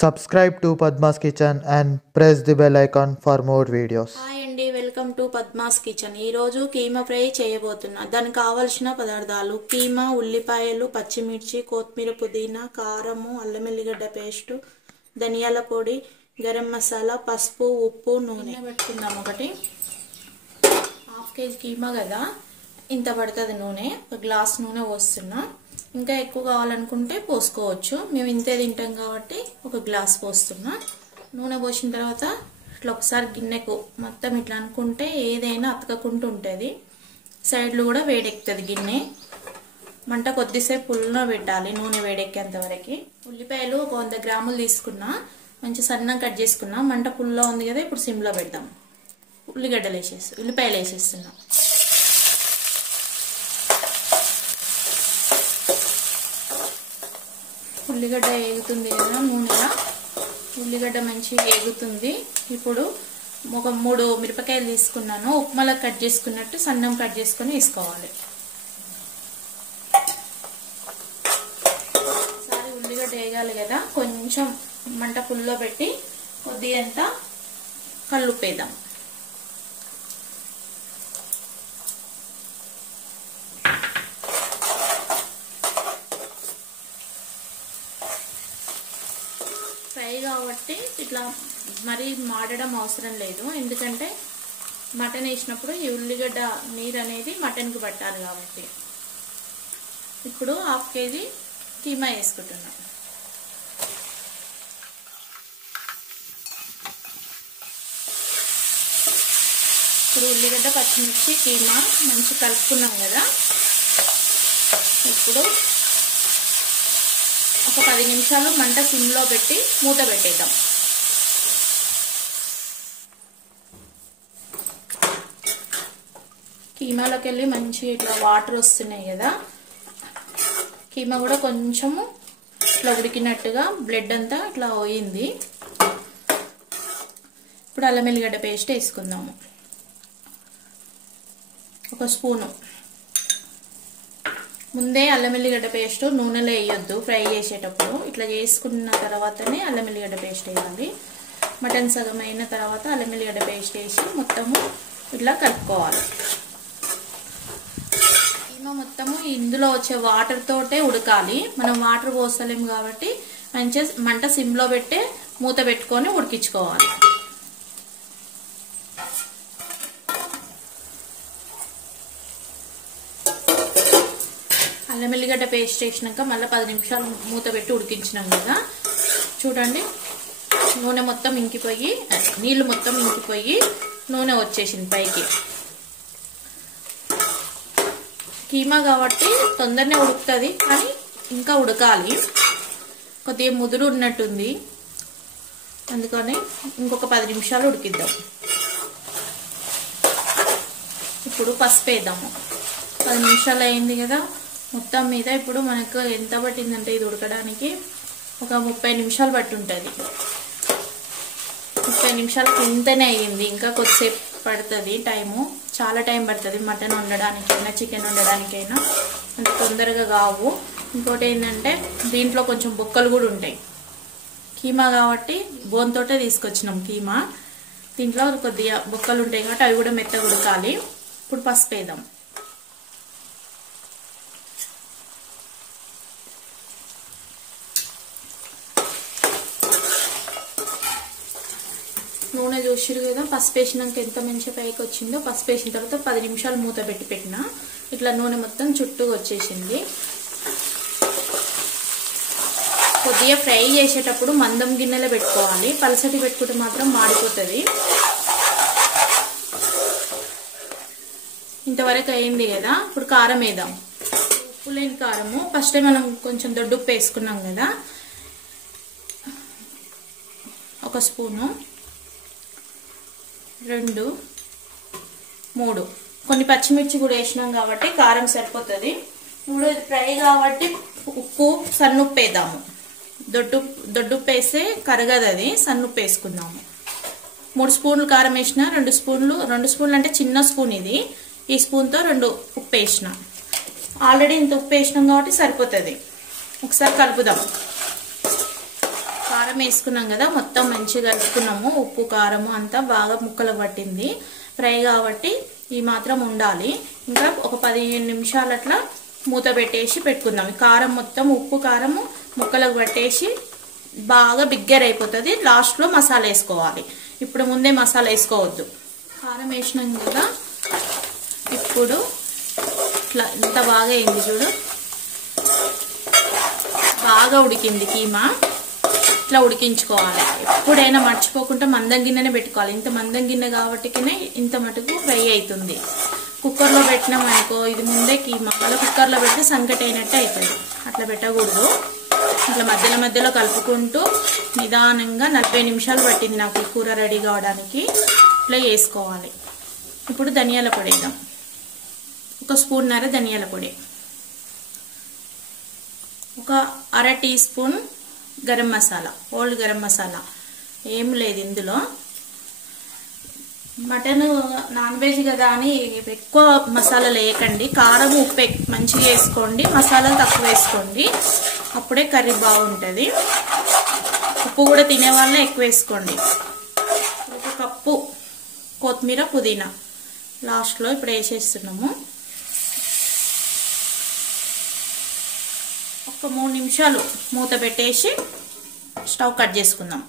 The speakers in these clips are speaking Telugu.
Subscribe to Padma's Kitchen and press the bell icon for more videos. Hi అండి, వెల్కమ్ టు పద్మాస్ కిచెన్. ఈ రోజు కీమా ఫ్రై చేయబోతున్నా. దానికి కావాల్సిన పదార్థాలు: కీమా, ఉల్లిపాయలు, పచ్చిమిర్చి, కొత్తిమీర, పుదీనా, కారము, అల్లం వెల్లిగడ్డ పేస్ట్, ధనియాల పొడి, గరం మసాలా, పసుపు, ఉప్పు, నూనె పెట్టుకుందాం. ఒకటి హాఫ్ కేజీ కీమా కదా, ఇంత పడుతుంది నూనె. ఒక గ్లాస్ నూనె పోస్తున్నా. ఇంకా ఎక్కువ కావాలనుకుంటే పోసుకోవచ్చు. మేము ఇంతే తింటాం కాబట్టి ఒక గ్లాస్ పోస్తున్నా. నూనె పోసిన తర్వాత ఇట్లా ఒకసారి గిన్నెకు మొత్తం ఇట్లా అనుకుంటే ఏదైనా అతకకుంటూ ఉంటుంది. సైడ్లు కూడా వేడెక్కుతుంది గిన్నె. మంట కొద్దిసేపు పుల్లో పెట్టాలి నూనె వేడెక్కేంత వరకు. ఉల్లిపాయలు ఒక 100 గ్రాములు తీసుకున్నా, మంచి సన్నం కట్ చేసుకున్నా. మంట పుల్లో ఉంది కదా, ఇప్పుడు సిమ్లో పెడదాం. ఉల్లిపాయలు వేసేస్తున్నాం. ఉల్లిగడ్డ వేగుతుంది కదా నూనెలో, ఉల్లిగడ్డ మంచిగా వేగుతుంది. ఇప్పుడు ఒక 3 మిరపకాయలు తీసుకున్నాను. ఉప్మాలో కట్ చేసుకున్నట్టు సన్నం కట్ చేసుకొని వేసుకోవాలి. ఒకసారి ఉల్లిగడ్డ వేగాలి కదా, కొంచెం మంట పుల్లో పెట్టి కొద్దిగంత కల్లుప్పేద్దాం. ఫ్రై కాబట్టి ఇట్లా మరీ మాడడం అవసరం లేదు, ఎందుకంటే మటన్ వేసినప్పుడు ఈ ఉల్లిగడ్డ నీరు అనేది మటన్కి పట్టాలి కాబట్టి. ఇప్పుడు హాఫ్ కేజీ కీమా వేసుకుంటున్నాం. ఇప్పుడు ఉల్లిగడ్డ, పచ్చిమిర్చి, కీమా మంచి కలుపుకున్నాం కదా. ఇప్పుడు ఒక 10 నిమిషాలు మంట సిమ్లో పెట్టి మూత పెట్టేద్దాం. కీమాలోకి వెళ్ళి మంచి ఇట్లా వాటర్ వస్తున్నాయి కదా, కీమా కూడా కొంచెము ఇట్లా ఉడికినట్టుగా బ్లడ్ అంతా ఇట్లా పోయింది. ఇప్పుడు అల్లం వెల్లిగడ్డ పేస్ట్ వేసుకుందాము. ఒక స్పూను. ముందే అల్లం వెల్లిగడ్డ పేస్ట్ నూనెలో వేయొద్దు ఫ్రై చేసేటప్పుడు. ఇట్లా చేసుకున్న తర్వాతనే అల్లం వెల్లిగడ్డ పేస్ట్ వేయాలి. మటన్ సగం అయిన తర్వాత అల్లం వెల్లిగడ్డ పేస్ట్ వేసి మొత్తము ఇట్లా కలుపుకోవాలి. కీమా మొత్తము ఇందులో వచ్చే వాటర్ తోటే ఉడకాలి. మనం వాటర్ పోసలేము కాబట్టి మంచిగా మంట సిమ్లో పెట్టే మూత పెట్టుకొని ఉడికించుకోవాలి. అల్లం వెల్లిగడ్డ పేస్ట్ వేసినాక మళ్ళీ 10 నిమిషాలు మూత పెట్టి ఉడికించినాం కదా. చూడండి, నూనె మొత్తం ఇంకిపోయి, నీళ్ళు మొత్తం ఇంకిపోయి నూనె వచ్చేసింది పైకి. కీమా కాబట్టి తొందరనే ఉడుకుతుంది, కానీ ఇంకా ఉడకాలి. కొద్దిగా ముదురు ఉన్నట్టుంది, అందుకని ఇంకొక 10 నిమిషాలు ఉడికిద్దాం. ఇప్పుడు పసుపు వేద్దాము. 10 నిమిషాలు అయింది కదా. మొత్తం మీద ఇప్పుడు మనకు ఎంత పట్టిందంటే ఇది ఉడకడానికి ఒక 30 నిమిషాలు పట్టి ఉంటుంది. 30 నిమిషాలకు ఇంతనే అయ్యింది. ఇంకా కొద్దిసేపు పడుతుంది టైము, చాలా టైం పడుతుంది మటన్ వండడానికైనా చికెన్ వండడానికైనా, అంత తొందరగా కావు. ఇంకోటి ఏంటంటే దీంట్లో కొంచెం బొక్కలు కూడా ఉంటాయి. కీమా కాబట్టి బోన్తోటే తీసుకొచ్చినాం కీమా. దీంట్లో కొద్దిగా బొక్కలు ఉంటాయి కాబట్టి అవి కూడా మెత్తగా ఉడకాలి. ఇప్పుడు పసుపు వేద్దాం. నూనె చూసిరు కదా, పసుపు వేసినాక ఎంత మంచిగా పైకి వచ్చిందో. పసుపు వేసిన తర్వాత 10 నిమిషాలు మూత పెట్టినా ఇట్లా నూనె మొత్తం చుట్టూ వచ్చేసింది. కొద్దిగా ఫ్రై చేసేటప్పుడు మందం గిన్నెలో పెట్టుకోవాలి, పలసటి పెట్టుకుంటే మాత్రం మాడిపోతుంది. ఇంతవరకు అయింది కదా. ఇప్పుడు కారం వేద్దాం. ఉప్పు లేని కారము. ఫస్ట్ మనం కొంచెం దొడ్డుప్పు వేసుకున్నాం కదా, ఒక స్పూను, 2, 3. కొన్ని పచ్చిమిర్చి కూడా వేసినాం కాబట్టి కారం సరిపోతుంది. ఇప్పుడు ఫ్రై కాబట్టి ఉప్పు, సన్నుప్పు వేద్దాము. దొడ్డుప్పు వేస్తే కరగదు అది, సన్నుప్పు వేసుకుందాము. 3 స్పూన్లు కారం వేసిన, 2 స్పూన్లు అంటే చిన్న స్పూన్ ఇది, ఈ స్పూన్తో 2 ఉప్పు వేసిన. ఆల్రెడీ ఇంత ఉప్పు వేసినాం కాబట్టి సరిపోతుంది. ఒకసారి కలుపుదాం. కారం వేసుకున్నాం కదా, మొత్తం మంచిగా కలుపుకున్నాము. ఉప్పు కారము అంతా బాగా ముక్కలకు పట్టింది. ఫ్రై కాబట్టి ఈ మాత్రం ఉండాలి. ఇంకా ఒక 15 నిమిషాలు అట్లా మూత పెట్టేసి పెట్టుకుందాం. కారం మొత్తం ఉప్పు కారము ముక్కలకు పట్టేసి బాగా బిగ్గర అయిపోతుంది. లాస్ట్లో మసాలా వేసుకోవాలి. ఇప్పుడు ముందే మసాలా వేసుకోవద్దు. కారం వేసినాం కదా, ఇప్పుడు ఇట్లా ఇంత బాగా అయింది చూడు, బాగా ఉడికింది కీమా. ఇట్లా ఉడికించుకోవాలి. ఎప్పుడైనా మర్చిపోకుండా మందం గిన్నెనే పెట్టుకోవాలి. ఇంత మందం గిన్నె కాబట్టినే ఇంత మటుకు ఫ్రై అవుతుంది. కుక్కర్లో పెట్టినాం అనుకో, ఇది ముందే కీమా, మళ్ళీ కుక్కర్లో పెడితే సంకటి అయినట్టు అవుతుంది. అట్లా పెట్టకూడదు. ఇట్లా మధ్యలో మధ్యలో కలుపుకుంటూ నిదానంగా 40 నిమిషాలు పట్టింది నాకు ఈ కూర రెడీ కావడానికి. ఇట్లా వేసుకోవాలి. ఇప్పుడు ధనియాల పొడి వేద్దాం. 1 స్పూన్నర ధనియాల పొడి, ఒక అర teaspoon garam masala, old garam masala. ఏం లేదు ఇందులో. మటన్ నాన్ వెజ్ కదా అని ఎక్కువ మసాలాలు వేయకండి. కారం ఉప్పు మంచిగా వేసుకోండి, మసాలాలు తక్కువ వేసుకోండి. అప్పుడే కర్రీ బాగుంటుంది. ఉప్పు కూడా తినే వాళ్ళే ఎక్కువ వేసుకోండి. 1 కప్పు కొత్తిమీర పుదీనా లాస్ట్లో ఇప్పుడు వేసేస్తున్నాము. ఒక 3 నిమిషాలు మూత పెట్టేసి స్టవ్ కట్ చేసుకుందాం.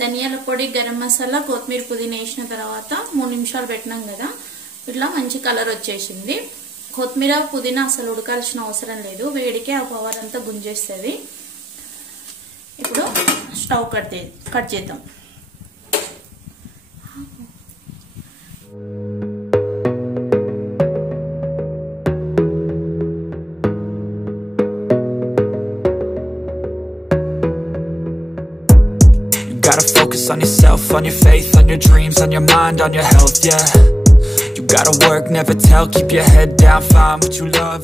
ధనియాల పొడి, గరం మసాలా, కొత్తిమీర పుదీనా వేసిన తర్వాత 3 నిమిషాలు పెట్టినాం కదా, ఇట్లా మంచి కలర్ వచ్చేసింది. కొత్తిమీర పుదీనా అసలు ఉడకాల్సిన అవసరం లేదు, వేడికే ఆ పవర్ అంతా గుంజేస్తుంది. ఇప్పుడు స్టవ్ కట్ చేద్దాం. Gotta focus on yourself, on your faith, on your dreams, on your mind, on your health, yeah. You gotta work, never tell, keep your head down, find what you love.